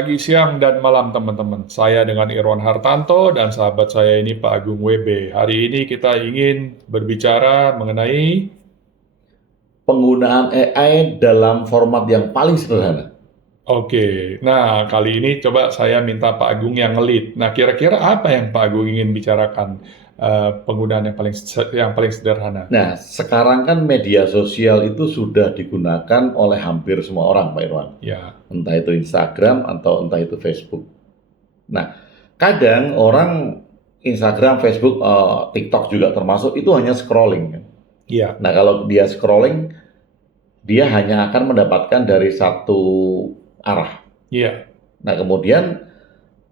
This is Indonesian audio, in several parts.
pagi, siang, dan malam teman-teman. Saya dengan Irwan Hartanto dan sahabat saya ini Pak Agung WB. Hari ini kita ingin berbicara mengenai Penggunaan AI dalam format yang paling sederhana. Oke, nah kali ini coba saya minta Pak Agung yang ngelit. Nah kira-kira apa yang Pak Agung ingin bicarakan penggunaan yang paling sederhana? Nah, sekarang kan media sosial itu sudah digunakan oleh hampir semua orang, Pak Irwan. Ya, Entah itu Instagram atau entah itu Facebook. Nah, kadang orang Instagram, Facebook, TikTok juga termasuk itu hanya scrolling, kan. iya, Nah, kalau dia scrolling, dia hanya akan mendapatkan dari satu arah. iya. Nah, kemudian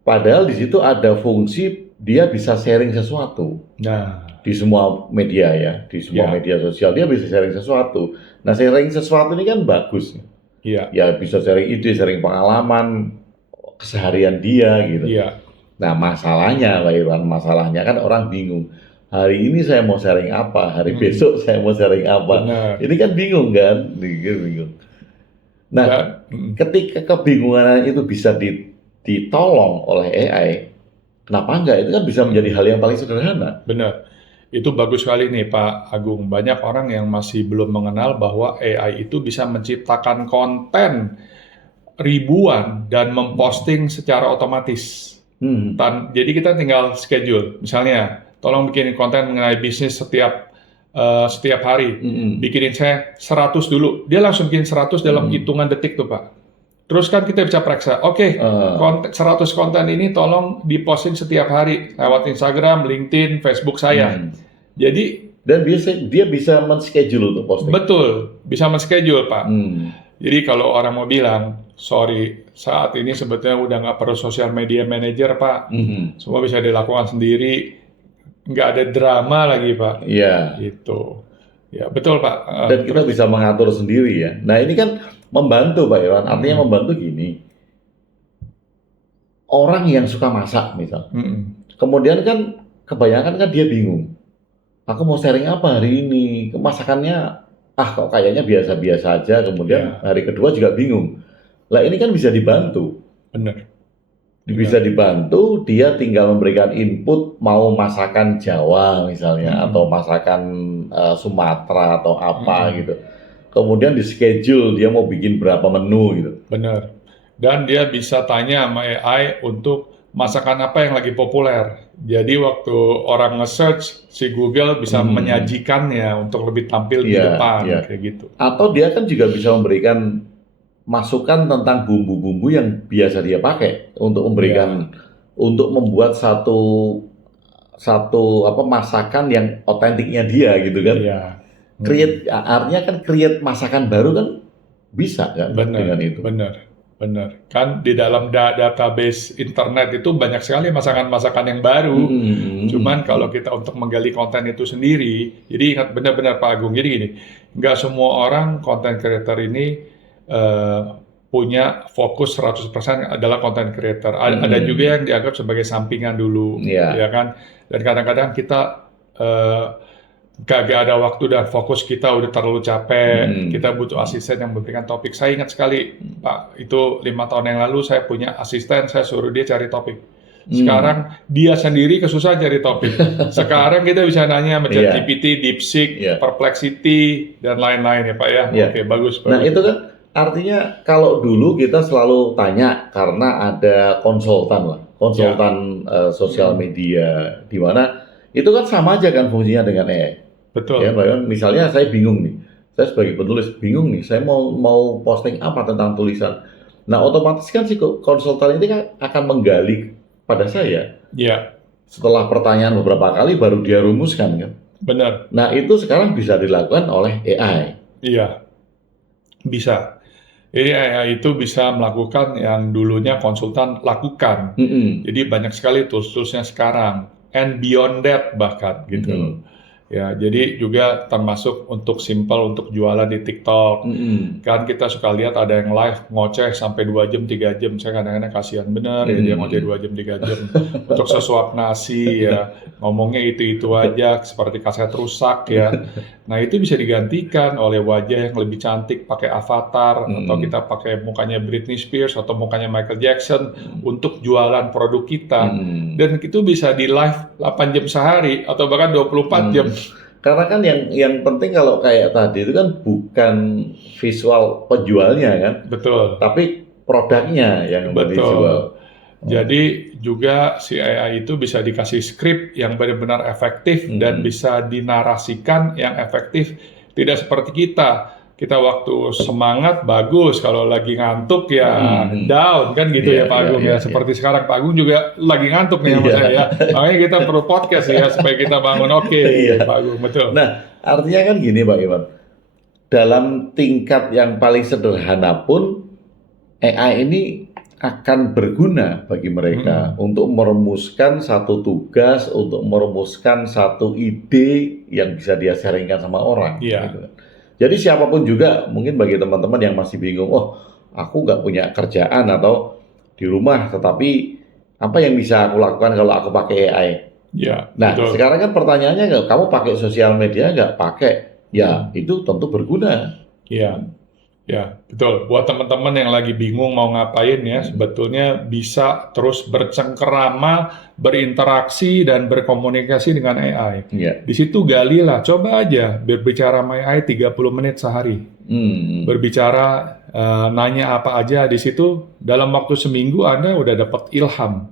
padahal di situ ada fungsi dia bisa sharing sesuatu. Nah, Di semua media ya, di semua ya, media sosial dia bisa sharing sesuatu. Nah, sharing sesuatu ini kan bagus. iya, Ya bisa sharing ide, sharing pengalaman, keseharian dia gitu. iya. Nah, masalahnya Pak Irwan, masalahnya kan orang bingung. Hari ini saya mau sharing apa, hari Hmm, besok saya mau sharing apa. benar. Ini kan bingung kan? Bingung. Nah, Dan ketika kebingungan itu bisa ditolong oleh AI, kenapa enggak? Itu kan bisa menjadi hal yang paling sederhana. benar. Itu bagus sekali nih Pak Agung. Banyak orang yang masih belum mengenal bahwa AI itu bisa menciptakan konten ribuan dan memposting secara otomatis. Hmm. Jadi kita tinggal schedule. Misalnya, tolong bikinin konten mengenai bisnis setiap hari. Hmm. Bikinin saya 100 dulu. Dia langsung bikin 100 dalam Hmm. hitungan detik tuh Pak. Terus kan kita bisa periksa, oke, Eh, 100 konten ini tolong diposting setiap hari lewat Instagram, LinkedIn, Facebook saya. hmm. Jadi Dan dia bisa men-schedule untuk posting. betul, bisa men-schedule Pak. Hmm. Jadi kalau orang mau bilang, sorry, saat ini sebetulnya udah nggak perlu social media manager Pak. Hmm. Semua bisa dilakukan sendiri, nggak ada drama lagi Pak. Ya, Gitu. Ya betul Pak. dan kita Terus, bisa mengatur sendiri ya. Nah, ini kan membantu Pak Irwan. Artinya mm, membantu gini. Orang yang suka masak misal. mm, Kemudian kan kebanyakan kan dia bingung. Aku mau sharing apa hari ini? Masakannya kok kayaknya biasa-biasa aja. Kemudian ya hari kedua juga bingung. Lah ini kan bisa dibantu. benar, Bisa benar. dibantu, dia tinggal memberikan input mau masakan Jawa misalnya atau Mm, masakan Sumatera atau apa mm, gitu. Kemudian di schedule dia mau bikin berapa menu gitu. benar. Dan dia bisa tanya sama AI untuk masakan apa yang lagi populer. Jadi waktu orang nge-search, si Google bisa Hmm, menyajikannya untuk lebih tampil di iya, depan, iya. kayak gitu. Atau dia kan juga bisa memberikan masukan tentang bumbu-bumbu yang biasa dia pakai untuk Ya, membuat satu satu apa masakan yang otentiknya dia gitu kan. iya. Mm. Artinya kan create masakan baru kan bisa kan Benar, dengan itu. benar, benar. Kan di dalam database internet itu banyak sekali masakan-masakan yang baru. Cuman kalau kita untuk menggali konten itu sendiri, jadi ingat benar-benar Pak Agung. Jadi gini, nggak semua orang content creator ini eh, punya fokus 100% adalah content creator. Ada juga yang dianggap sebagai sampingan dulu, Ya. ya kan? Dan kadang-kadang kita eh, gak ada waktu dan fokus kita udah terlalu capek, kita butuh asisten yang memberikan topik. Saya ingat sekali, Pak, itu 5 tahun yang lalu saya punya asisten, saya suruh dia cari topik. Sekarang dia sendiri kesusahan cari topik. Sekarang kita bisa nanya sama Iya, ChatGPT, DeepSeek, iya, Perplexity, dan lain-lain ya Pak ya. iya. Oke, bagus, Nah, bagus itu itu. kan artinya kalau dulu kita selalu tanya karena ada konsultan lah, Ya, konsultan sosial mm, media di mana itu kan sama aja kan fungsinya dengan AI. Ya, betul. Pak, misalnya saya bingung nih, saya sebagai penulis bingung nih, saya mau mau posting apa tentang tulisan. Nah, otomatis kan si konsultan ini kan akan menggali pada saya. Ya, Setelah pertanyaan beberapa kali baru dia rumuskan kan. benar. Nah, itu sekarang bisa dilakukan oleh AI. Iya, bisa. Jadi AI itu bisa melakukan yang dulunya konsultan lakukan. Mm-mm. Jadi banyak sekali tools-toolsnya sekarang, and beyond that bahkan gitu. Mm-mm. Ya, jadi juga termasuk untuk simple untuk jualan di TikTok. Kan kita suka lihat ada yang live ngoceh sampai 2 jam, 3 jam. Saya kadang-kadang kasihan bener ya dia ngoceh 2 jam, 3 jam untuk sesuap nasi ya. Ngomongnya itu-itu aja seperti kaset rusak ya. Nah, itu bisa digantikan oleh wajah yang lebih cantik pakai avatar atau kita pakai mukanya Britney Spears atau mukanya Michael Jackson untuk jualan produk kita. Dan itu bisa di live 8 jam sehari atau bahkan 24 jam. Karena kan yang penting kalau kayak tadi itu kan bukan visual penjualnya kan, Betul. tapi produknya yang dijual. Jadi juga si AI itu bisa dikasih skrip yang benar-benar efektif dan bisa dinarasikan yang efektif. Tidak seperti kita. Kita waktu semangat bagus, kalau lagi ngantuk ya down kan gitu ya Pak Agung ya. Seperti sekarang Pak Agung juga lagi ngantuk nih sama saya ya. Makanya kita perlu podcast ya supaya kita bangun Pak Agung, betul. Nah, artinya kan gini Pak Iwan. Dalam tingkat yang paling sederhana pun AI ini akan berguna bagi mereka untuk merumuskan satu tugas, untuk merumuskan satu ide yang bisa dia sharingkan sama orang. Gitu. Jadi siapapun juga, mungkin bagi teman-teman yang masih bingung, oh aku nggak punya kerjaan atau di rumah, tetapi apa yang bisa aku lakukan kalau aku pakai AI? Nah, sekarang kan pertanyaannya, kamu pakai sosial media nggak? Pakai. Ya, itu tentu berguna. Ya, betul. Buat teman-teman yang lagi bingung mau ngapain ya, sebetulnya bisa terus bercengkerama, berinteraksi, dan berkomunikasi dengan AI. Di situ galilah, coba aja berbicara sama AI 30 menit sehari. Berbicara, nanya apa aja di situ, dalam waktu seminggu Anda udah dapat ilham.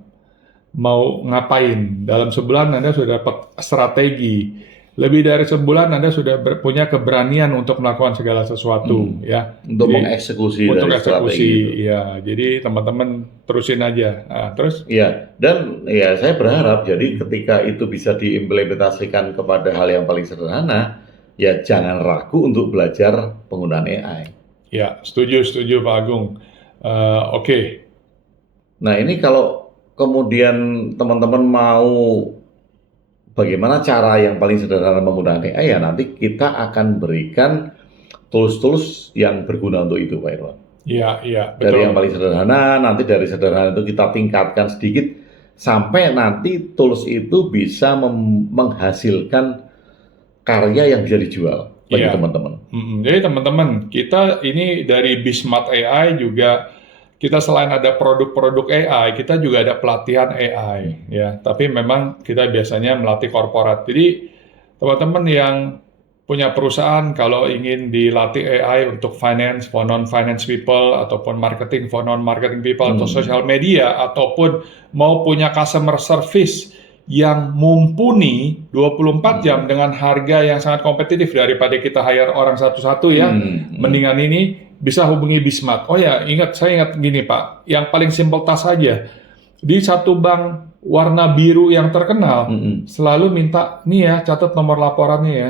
Mau ngapain? Dalam sebulan Anda sudah dapat strategi. Lebih dari sebulan Anda sudah punya keberanian untuk melakukan segala sesuatu ya. Untuk mengeksekusi strategi ya. Jadi teman-teman terusin aja. Nah, terus? Ya, dan ya saya berharap jadi ketika itu bisa diimplementasikan kepada hal yang paling sederhana, ya jangan ragu untuk belajar penggunaan AI. Ya, setuju Pak Agung. Oke. Nah, ini kalau kemudian teman-teman mau bagaimana cara yang paling sederhana menggunakan AI, ya nanti kita akan berikan tools-tools yang berguna untuk itu, Pak Irwan. Iya, betul. Dari yang paling sederhana, nanti dari sederhana itu kita tingkatkan sedikit, sampai nanti tools itu bisa menghasilkan karya yang bisa dijual bagi teman-teman. Jadi teman-teman, kita ini dari Bismart AI juga, kita selain ada produk-produk AI, kita juga ada pelatihan AI ya. Tapi memang kita biasanya melatih korporat. Jadi teman-teman yang punya perusahaan kalau ingin dilatih AI untuk finance for non-finance people ataupun marketing for non-marketing people atau social media ataupun mau punya customer service yang mumpuni 24 jam dengan harga yang sangat kompetitif daripada kita hire orang satu-satu ya. Mendingan ini bisa hubungi Bismart. Oh ya, saya ingat gini Pak, yang paling simpel tas saja. Di satu bank warna biru yang terkenal, selalu minta, nih ya, catat nomor laporannya ya.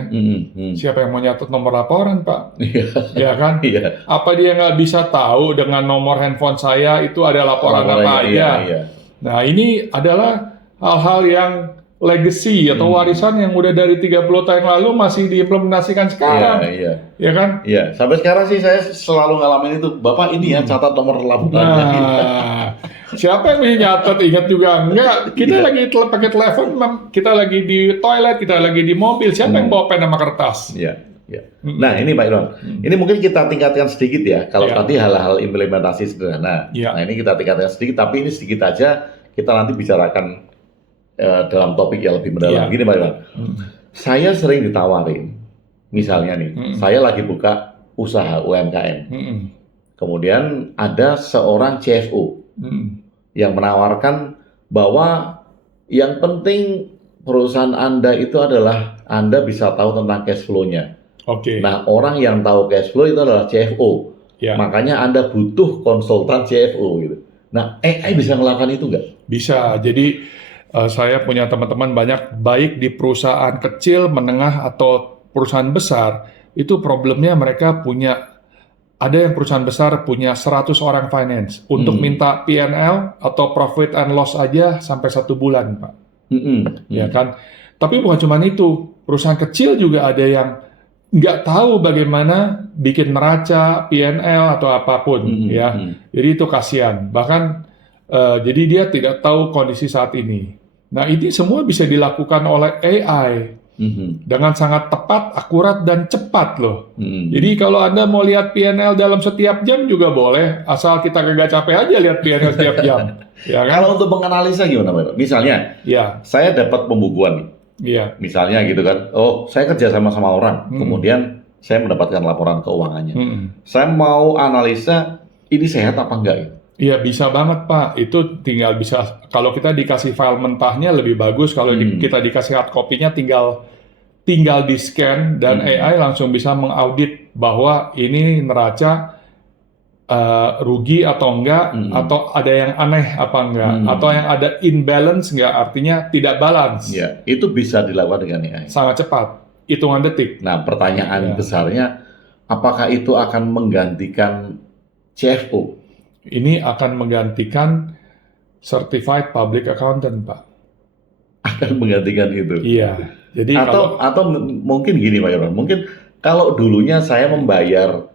Siapa yang mau nyatat nomor laporan Pak? Ya kan? Apa dia nggak bisa tahu dengan nomor handphone saya itu ada laporan apa aja? Nah, ini adalah hal-hal yang legacy atau warisan yang udah dari 30 tahun lalu masih diimplementasikan sekarang. Ya kan? Iya, sampai sekarang sih saya selalu ngalamin itu. Bapak ini ya catat nomor laporannya. Nah, siapa yang bisa nyatat? Ingat juga enggak? Kita lagi pakai telepon, kita lagi di toilet, kita lagi di mobil. Siapa yang bawa pena sama kertas? Nah, ini Pak Irwan. Ini mungkin kita tingkatkan sedikit ya. Kalau tadi hal-hal implementasi sederhana. Nah, ini kita tingkatkan sedikit, tapi ini sedikit aja kita nanti bicarakan dalam topik yang lebih mendalam. Gini Pak Irwan, saya sering ditawarin, misalnya nih, saya lagi buka usaha UMKM, kemudian ada seorang CFO yang menawarkan bahwa yang penting perusahaan Anda itu adalah Anda bisa tahu tentang cash flow-nya. Nah, orang yang tahu cash flow itu adalah CFO, makanya Anda butuh konsultan CFO gitu. Nah, AI bisa melakukan itu nggak? Bisa. Jadi saya punya teman-teman banyak, baik di perusahaan kecil, menengah, atau perusahaan besar, itu problemnya mereka punya, ada yang perusahaan besar punya 100 orang finance, untuk minta P&L atau profit and loss aja sampai 1 bulan, Pak. Ya kan? Tapi bukan cuma itu, perusahaan kecil juga ada yang nggak tahu bagaimana bikin neraca, P&L atau apapun ya. Jadi itu kasihan. Bahkan jadi dia tidak tahu kondisi saat ini. Nah ini semua bisa dilakukan oleh AI dengan sangat tepat, akurat dan cepat loh. Jadi kalau Anda mau lihat P&L dalam setiap jam juga boleh, asal kita kagak capek aja lihat P&L setiap jam. Ya kan? Kalau untuk menganalisa gimana Pak? Misalnya, saya dapat pembukuan. Misalnya gitu kan, saya kerja sama orang, kemudian saya mendapatkan laporan keuangannya. Saya mau analisa ini sehat apa enggak gitu. Iya bisa banget Pak, itu tinggal bisa, kalau kita dikasih file mentahnya lebih bagus, kalau kita dikasih hard copy-nya tinggal di-scan dan AI langsung bisa mengaudit bahwa ini neraca rugi atau enggak, atau ada yang aneh apa enggak, atau yang ada imbalance enggak, artinya tidak balance. Ya, itu bisa dilakukan dengan AI. Sangat cepat, hitungan detik. Nah, pertanyaan besarnya, apakah itu akan menggantikan CFO? Ini akan menggantikan Certified Public Accountant, Pak. Akan menggantikan itu? Iya. Jadi atau mungkin gini Pak Irwan, mungkin kalau dulunya saya membayar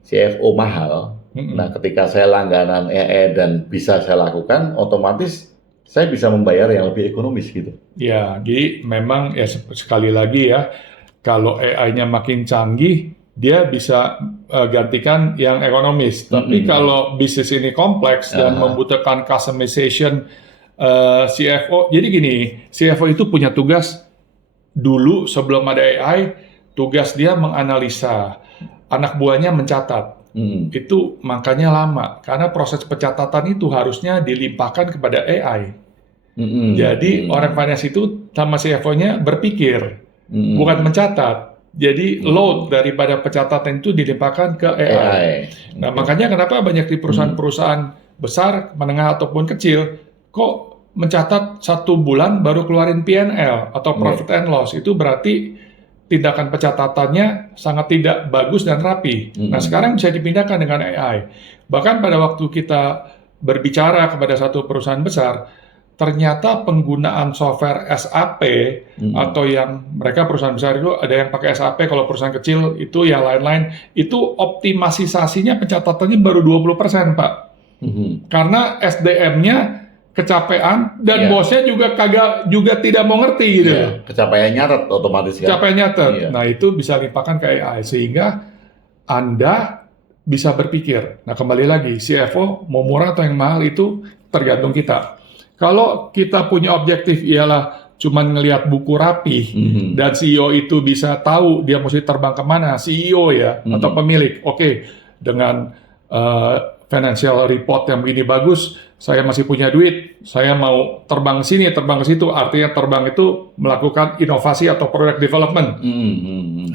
CFO mahal, nah ketika saya langganan AI dan bisa saya lakukan, otomatis saya bisa membayar yang lebih ekonomis gitu. Ya, jadi memang ya sekali lagi ya, kalau AI-nya makin canggih, dia bisa gantikan yang ekonomis. Tapi kalau bisnis ini kompleks dan membutuhkan customization CFO, jadi gini, CFO itu punya tugas dulu sebelum ada AI, tugas dia menganalisa, anak buahnya mencatat. Itu makanya lama, karena proses pencatatan itu harusnya dilimpahkan kepada AI. Jadi orang finance itu sama CFO-nya berpikir, bukan mencatat. Jadi load daripada pencatatan itu dilimpahkan ke AI. Nah makanya kenapa banyak di perusahaan-perusahaan besar, menengah ataupun kecil, kok mencatat 1 bulan baru keluarin P&L atau profit and loss, itu berarti tindakan pencatatannya sangat tidak bagus dan rapi. Nah sekarang bisa dipindahkan dengan AI. Bahkan pada waktu kita berbicara kepada satu perusahaan besar, ternyata penggunaan software SAP atau yang mereka perusahaan besar itu ada yang pakai SAP, kalau perusahaan kecil itu ya lain-lain, itu optimalisasinya pencatatannya baru 20%, Pak. Karena SDM-nya kecapean dan bosnya juga tidak mau ngerti gitu. Kecapean nyatet otomatis kan. Kecapean nyatet. Nah, itu bisa limpahkan ke AI sehingga Anda bisa berpikir. Nah, kembali lagi, CFO mau murah atau yang mahal itu tergantung kita. Kalau kita punya objektif ialah cuman ngelihat buku rapi dan CEO itu bisa tahu dia mesti terbang kemana, CEO ya atau pemilik. Oke, dengan financial report yang begini bagus, saya masih punya duit, saya mau terbang sini, terbang ke situ, artinya terbang itu melakukan inovasi atau product development.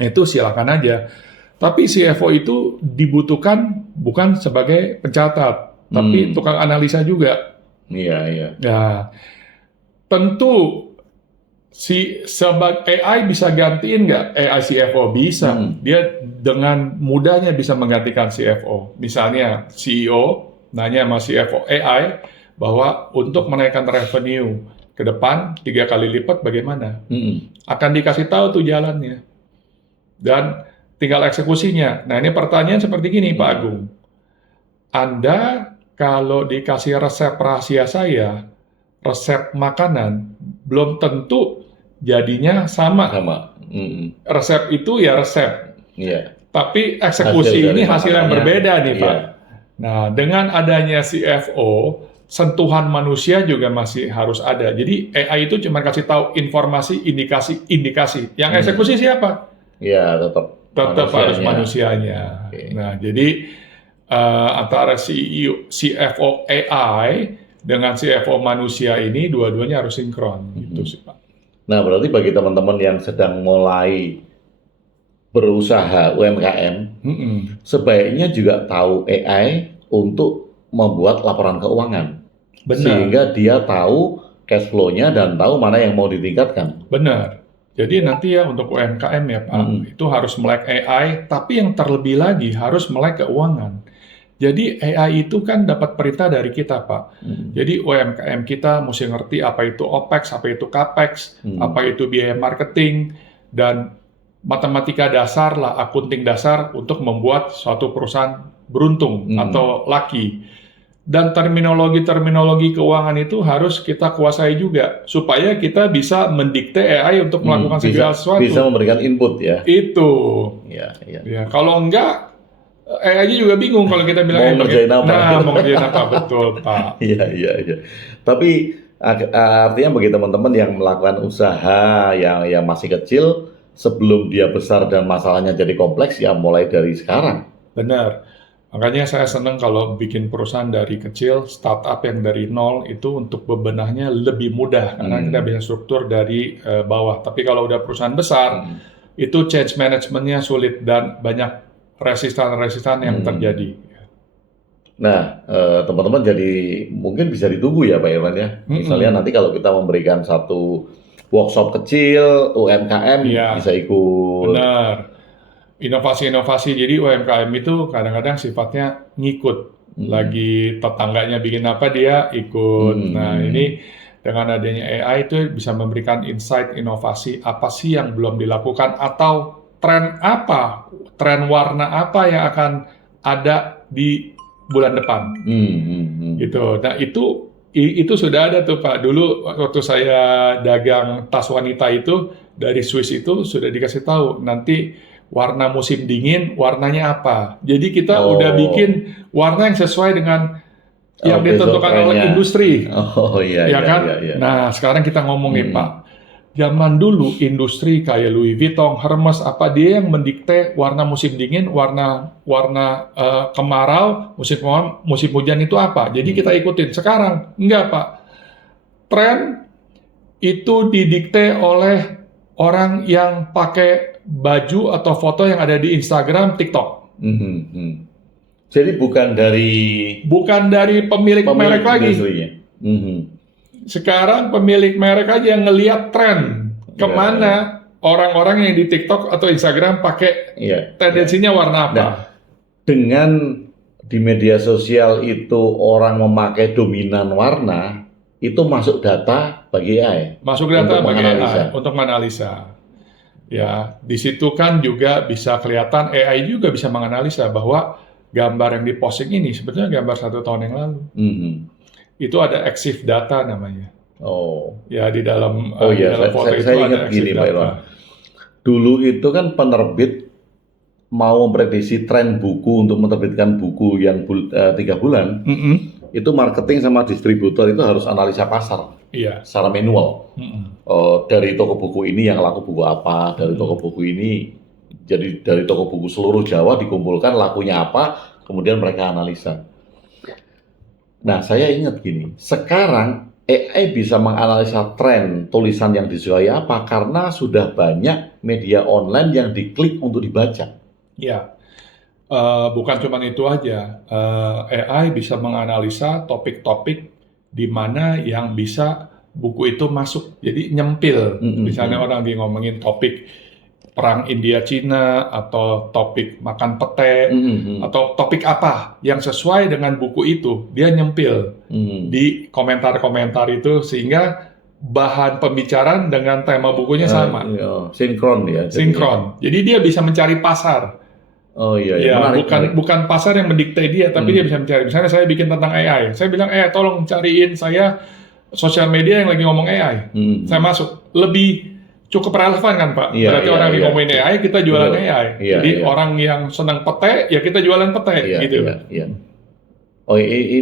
Itu silakan aja. Tapi CFO itu dibutuhkan bukan sebagai pencatat, tapi tukang analisa juga. Iya. Nah, tentu sebagai AI bisa gantiin nggak AI CFO? Bisa. Dia dengan mudahnya bisa menggantikan CFO. Misalnya CEO nanya sama CFO AI bahwa untuk menaikkan revenue ke depan 3 kali lipat bagaimana? Akan dikasih tahu tuh jalannya. Dan tinggal eksekusinya. Nah ini pertanyaan seperti gini Pak Agung. Anda kalau dikasih resep rahasia saya, resep makanan, belum tentu jadinya sama. Resep itu ya resep. Tapi eksekusi ini hasil yang berbeda nih Pak. Nah, dengan adanya CFO, sentuhan manusia juga masih harus ada. Jadi AI itu cuma kasih tahu informasi, indikasi. Yang eksekusi siapa? Ya, tetap harus manusianya. Nah, jadi antara CFO AI dengan CFO manusia ini dua-duanya harus sinkron gitu sih Pak. Nah berarti bagi teman-teman yang sedang mulai berusaha UMKM, sebaiknya juga tahu AI untuk membuat laporan keuangan. Benar. Sehingga dia tahu cash flow-nya dan tahu mana yang mau ditingkatkan. Benar. Jadi nanti ya untuk UMKM ya Pak, itu harus melek AI, tapi yang terlebih lagi harus melek keuangan. Jadi AI itu kan dapat perintah dari kita, Pak. Jadi UMKM kita mesti ngerti apa itu OPEX, apa itu CAPEX, apa itu biaya marketing, dan matematika dasar lah, akunting dasar untuk membuat suatu perusahaan beruntung atau lucky. Dan terminologi keuangan itu harus kita kuasai juga supaya kita bisa mendikte AI untuk melakukan segala sesuatu. Bisa memberikan input ya. Itu. Ya. Kalau enggak, AI juga bingung kalau kita bilang mau ngerjain apa. Nah, mau ngerjain apa, betul Pak. Iya. Tapi artinya bagi teman-teman yang melakukan usaha yang masih kecil, sebelum dia besar dan masalahnya jadi kompleks, ya mulai dari sekarang. Benar. Makanya saya senang kalau bikin perusahaan dari kecil, startup yang dari nol itu untuk bebenahnya lebih mudah karena kita bisa struktur dari bawah. Tapi kalau udah perusahaan besar, itu change manajemennya sulit dan banyak resistan yang terjadi. Nah, teman-teman jadi mungkin bisa ditunggu ya Pak Irwan ya. Misalnya nanti kalau kita memberikan satu workshop kecil, UMKM bisa ikut. Benar. Inovasi-inovasi, jadi UMKM itu kadang-kadang sifatnya ngikut. Lagi tetangganya bikin apa, dia ikut. Nah, ini dengan adanya AI itu bisa memberikan insight inovasi apa sih yang belum dilakukan, atau tren apa, tren warna apa yang akan ada di bulan depan. Gitu. Nah, itu sudah ada tuh Pak. Dulu waktu saya dagang tas wanita itu, dari Swiss itu sudah dikasih tahu, nanti warna musim dingin, warnanya apa. Jadi kita udah bikin warna yang sesuai dengan yang ditentukan oleh industri. Iya kan? Iya. Nah, sekarang kita ngomong nih Pak. Zaman dulu industri kayak Louis Vuitton, Hermes, apa dia yang mendikte warna musim dingin, warna kemarau, musim hujan itu apa. Jadi kita ikutin. Sekarang enggak Pak. Tren itu didikte oleh orang yang pakai baju atau foto yang ada di Instagram, TikTok. Jadi bukan dari pemilik merek lagi. Sekarang pemilik merek aja yang ngelihat tren kemana orang-orang yang di TikTok atau Instagram pakai tendensinya warna apa. Nah, dengan di media sosial itu orang memakai dominan warna, itu masuk data bagi AI. Masuk data bagi AI untuk menganalisa. Ya, di situ kan juga bisa kelihatan, AI juga bisa menganalisa bahwa gambar yang diposting ini sebetulnya gambar 1 tahun yang lalu. Itu ada exif data namanya. Ya, di dalam foto itu ada exif data. Pak Irwan. Dulu itu kan penerbit mau memprediksi tren buku untuk menerbitkan buku yang 3 bulan, itu marketing sama distributor itu harus analisa pasar. Secara manual. Dari toko buku ini yang laku buku apa, dari toko buku ini, jadi dari toko buku seluruh Jawa dikumpulkan lakunya apa, kemudian mereka analisa. Nah, saya ingat gini, sekarang AI bisa menganalisa tren tulisan yang disukai apa karena sudah banyak media online yang diklik untuk dibaca. Ya, bukan cuma itu aja. AI bisa menganalisa topik-topik di mana yang bisa buku itu masuk, jadi nyempil. Misalnya orang ngomongin topik perang India-Cina, atau topik makan pete, atau topik apa yang sesuai dengan buku itu, dia nyempil di komentar-komentar itu, sehingga bahan pembicaraan dengan tema bukunya sama. Sinkron ya. Sinkron. Jadi dia bisa mencari pasar. Menarik. Bukan pasar yang mendikte dia, tapi dia bisa mencari. Misalnya saya bikin tentang AI, saya bilang, tolong cariin saya sosial media yang lagi ngomong AI. Saya masuk, lebih cukup relevan kan Pak? Berarti orang yang ngomongin AI, kita jualan AI. Jadi orang yang senang pete, ya kita jualan pete. Gitu.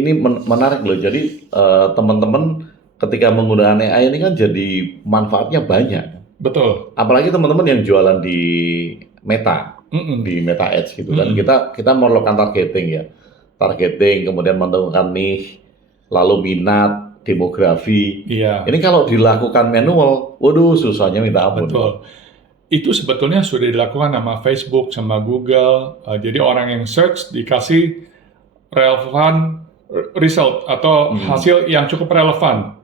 Ini menarik loh. Jadi teman-teman ketika menggunakan AI ini kan jadi manfaatnya banyak. Betul. Apalagi teman-teman yang jualan di Meta. Di Meta Ads gitu kan, kita melakukan targeting, kemudian menentukan niche, lalu minat, demografi. Ini kalau dilakukan manual, waduh susahnya minta ampun. Betul. Itu sebetulnya sudah dilakukan sama Facebook, sama Google. Jadi orang yang search dikasih relevan result atau hasil yang cukup relevan.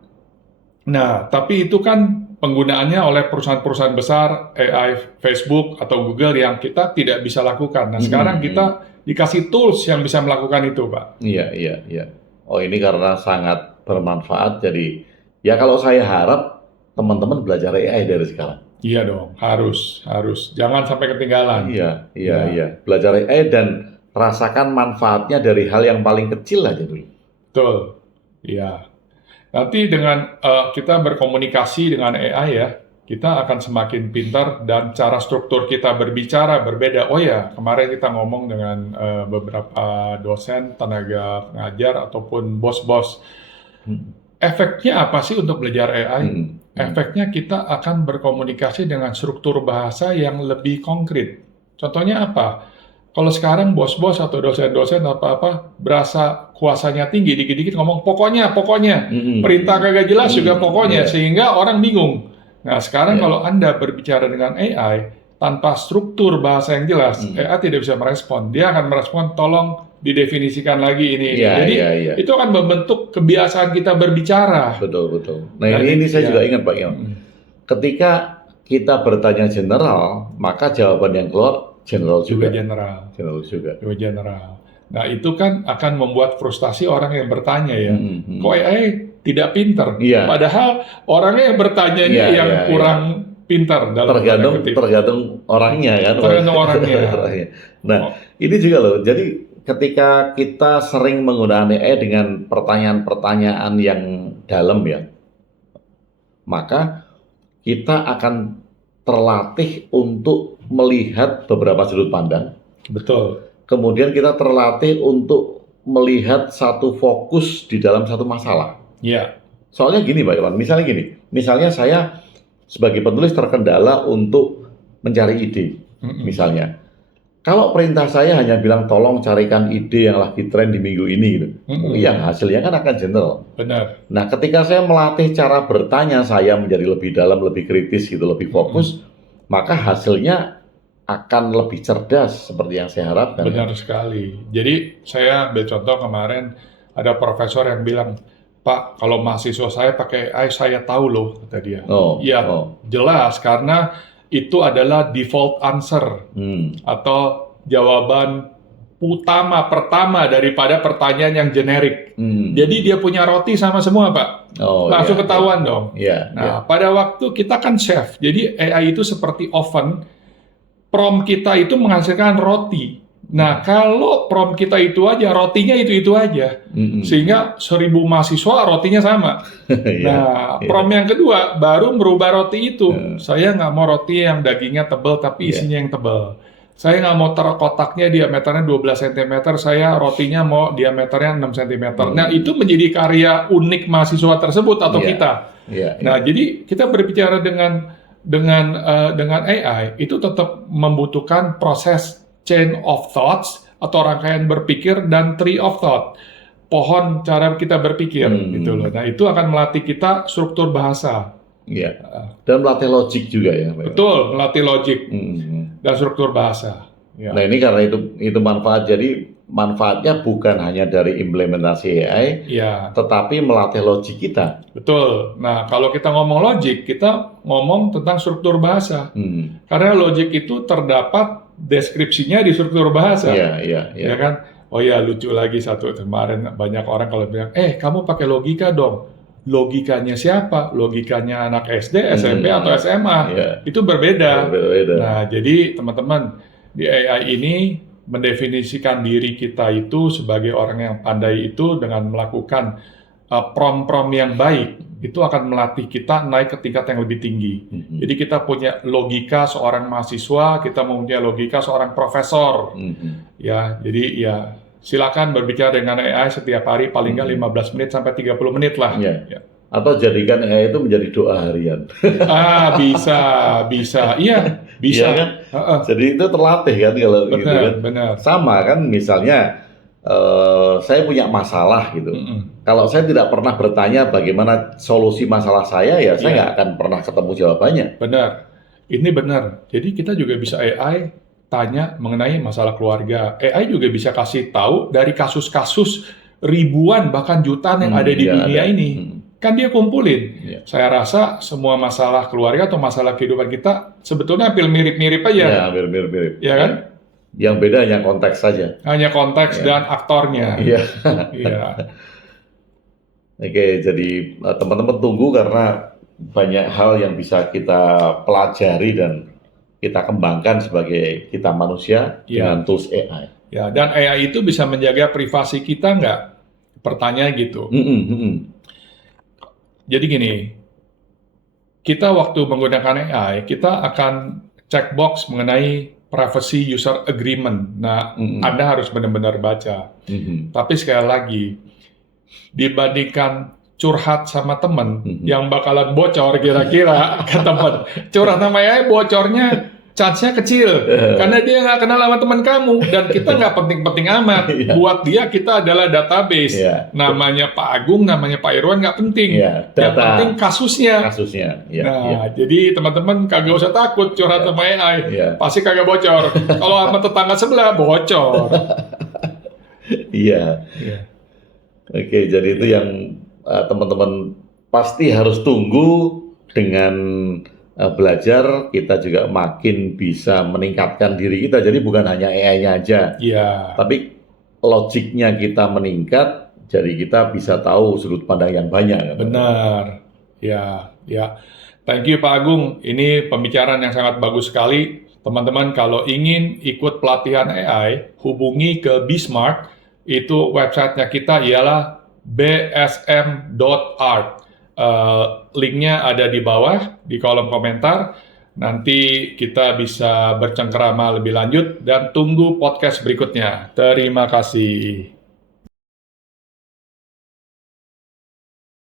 Nah, tapi itu kan penggunaannya oleh perusahaan-perusahaan besar, AI, Facebook, atau Google yang kita tidak bisa lakukan. Nah, sekarang kita dikasih tools yang bisa melakukan itu, Pak. Iya. Ini karena sangat bermanfaat. Jadi, ya kalau saya harap teman-teman belajar AI dari sekarang. Iya dong, harus. Jangan sampai ketinggalan. Iya. Belajar AI dan rasakan manfaatnya dari hal yang paling kecil aja dulu. Betul, iya. Nanti dengan kita berkomunikasi dengan AI ya, kita akan semakin pintar dan cara struktur kita berbicara berbeda. Oh ya, kemarin kita ngomong dengan beberapa dosen, tenaga pengajar, ataupun bos-bos. Efeknya apa sih untuk belajar AI? Efeknya kita akan berkomunikasi dengan struktur bahasa yang lebih konkret. Contohnya apa? Kalau sekarang bos-bos atau dosen-dosen apa-apa berasa kuasanya tinggi, dikit-dikit ngomong pokoknya, perintah kagak jelas juga pokoknya, sehingga orang bingung. Nah sekarang kalau Anda berbicara dengan AI, tanpa struktur bahasa yang jelas, AI tidak bisa merespon. Dia akan merespon, tolong didefinisikan lagi ini. Jadi itu akan membentuk kebiasaan kita berbicara. Betul. Nah ini saya juga ingat Pak Yon. Ketika kita bertanya general, maka jawaban yang keluar general juga. General. Nah itu kan akan membuat frustasi orang yang bertanya ya. Kok AI tidak pinter? Padahal orangnya yang bertanyanya yang kurang pintar dalam tergantung orangnya kan. Tergantung orangnya. Nah ini juga loh. Jadi ketika kita sering menggunakan AI dengan pertanyaan-pertanyaan yang dalam ya, maka kita akan terlatih untuk melihat beberapa sudut pandang. Betul. Kemudian kita terlatih untuk melihat satu fokus di dalam satu masalah. Iya. Soalnya gini Pak Iwan, misalnya saya sebagai penulis terkendala untuk mencari ide, misalnya. Kalau perintah saya hanya bilang tolong carikan ide yang lagi tren di minggu ini, gitu. Yang hasilnya kan akan general. Benar. Nah, ketika saya melatih cara bertanya saya menjadi lebih dalam, lebih kritis, gitu, lebih fokus, maka hasilnya akan lebih cerdas seperti yang saya harapkan. Benar sekali. Jadi saya ambil contoh kemarin ada profesor yang bilang, Pak, kalau mahasiswa saya pakai AI saya tahu loh, kata dia. Jelas karena itu adalah default answer atau jawaban pertama daripada pertanyaan yang generik. Jadi dia punya roti sama semua, Pak. Langsung ketahuan dong. Pada waktu kita kan chef, jadi AI itu seperti oven, prompt kita itu menghasilkan roti. Nah, kalau prompt kita itu aja, rotinya itu aja. Sehingga 1000 mahasiswa rotinya sama. Prompt yang kedua baru merubah roti itu. Saya nggak mau roti yang dagingnya tebal tapi isinya yang tebal. Saya nggak mau kotaknya diameternya 12 cm, saya rotinya mau diameternya 6 cm. Nah, itu menjadi karya unik mahasiswa tersebut atau kita. Nah, jadi kita berbicara dengan AI itu tetap membutuhkan proses chain of thoughts atau rangkaian berpikir dan tree of thought, pohon cara kita berpikir gitu loh. Nah itu akan melatih kita struktur bahasa. Dan melatih logik juga ya. Betul, melatih logik dan struktur bahasa. Nah ini karena itu manfaat. Jadi manfaatnya bukan hanya dari implementasi AI, tetapi melatih logik kita. Betul. Nah kalau kita ngomong logik, kita ngomong tentang struktur bahasa. Karena logik itu terdapat deskripsinya di struktur bahasa. Ya kan? Oh ya, lucu lagi satu kemarin banyak orang kalau bilang, kamu pakai logika dong. Logikanya siapa? Logikanya anak SD, SMP atau SMA. Itu berbeda. Nah, jadi teman-teman di AI ini mendefinisikan diri kita itu sebagai orang yang pandai itu dengan melakukan prompt-prompt yang baik, itu akan melatih kita naik ke tingkat yang lebih tinggi. Jadi kita punya logika seorang mahasiswa, kita mempunyai logika seorang profesor. Ya, jadi ya silakan berbicara dengan AI setiap hari paling nggak 15 menit sampai 30 menit lah. Atau jadikan AI itu menjadi doa harian. Bisa. Iya, bisa. Kan? Jadi itu terlatih kan kalau gitu kan. Benar. Sama kan misalnya saya punya masalah gitu. Kalau saya tidak pernah bertanya bagaimana solusi masalah saya, ya saya nggak akan pernah ketemu jawabannya. Benar. Ini benar. Jadi kita juga bisa AI tanya mengenai masalah keluarga. AI juga bisa kasih tahu dari kasus-kasus ribuan bahkan jutaan yang ada di dunia ini. Kan dia kumpulin. Saya rasa semua masalah keluarga atau masalah kehidupan kita sebetulnya hampir mirip-mirip aja. Hampir mirip-mirip. Ya kan? Yang beda hanya konteks saja. Hanya konteks dan aktornya. Oke, jadi teman-teman tunggu karena banyak hal yang bisa kita pelajari dan kita kembangkan sebagai kita manusia dengan tools AI. Ya, dan AI itu bisa menjaga privasi kita nggak? Pertanyaan gitu. Jadi gini, kita waktu menggunakan AI, kita akan check box mengenai privacy user agreement. Nah, Anda harus benar-benar baca. Tapi sekali lagi, dibandingkan curhat sama teman yang bakalan bocor kira-kira ke teman, curhat sama AI bocornya chance-nya kecil karena dia nggak kenal sama teman kamu dan kita nggak penting-penting amat. Buat dia kita adalah database. Namanya Pak Agung, namanya Pak Irwan nggak penting. Yang penting kasusnya. Jadi teman-teman kagak usah takut curhat sama AI. Pasti kagak bocor. Kalau sama tetangga sebelah bocor. Oke, jadi itu yang teman-teman pasti harus tunggu dengan belajar, kita juga makin bisa meningkatkan diri kita. Jadi bukan hanya AI-nya aja, tapi logiknya kita meningkat, jadi kita bisa tahu sudut pandang yang banyak. Benar, ya. Thank you Pak Agung, ini pembicaraan yang sangat bagus sekali. Teman-teman kalau ingin ikut pelatihan AI, hubungi ke Bismart, itu websitenya kita ialah bsm.art. Linknya ada di bawah di kolom komentar. Nanti kita bisa bercengkerama lebih lanjut dan tunggu podcast berikutnya. Terima kasih.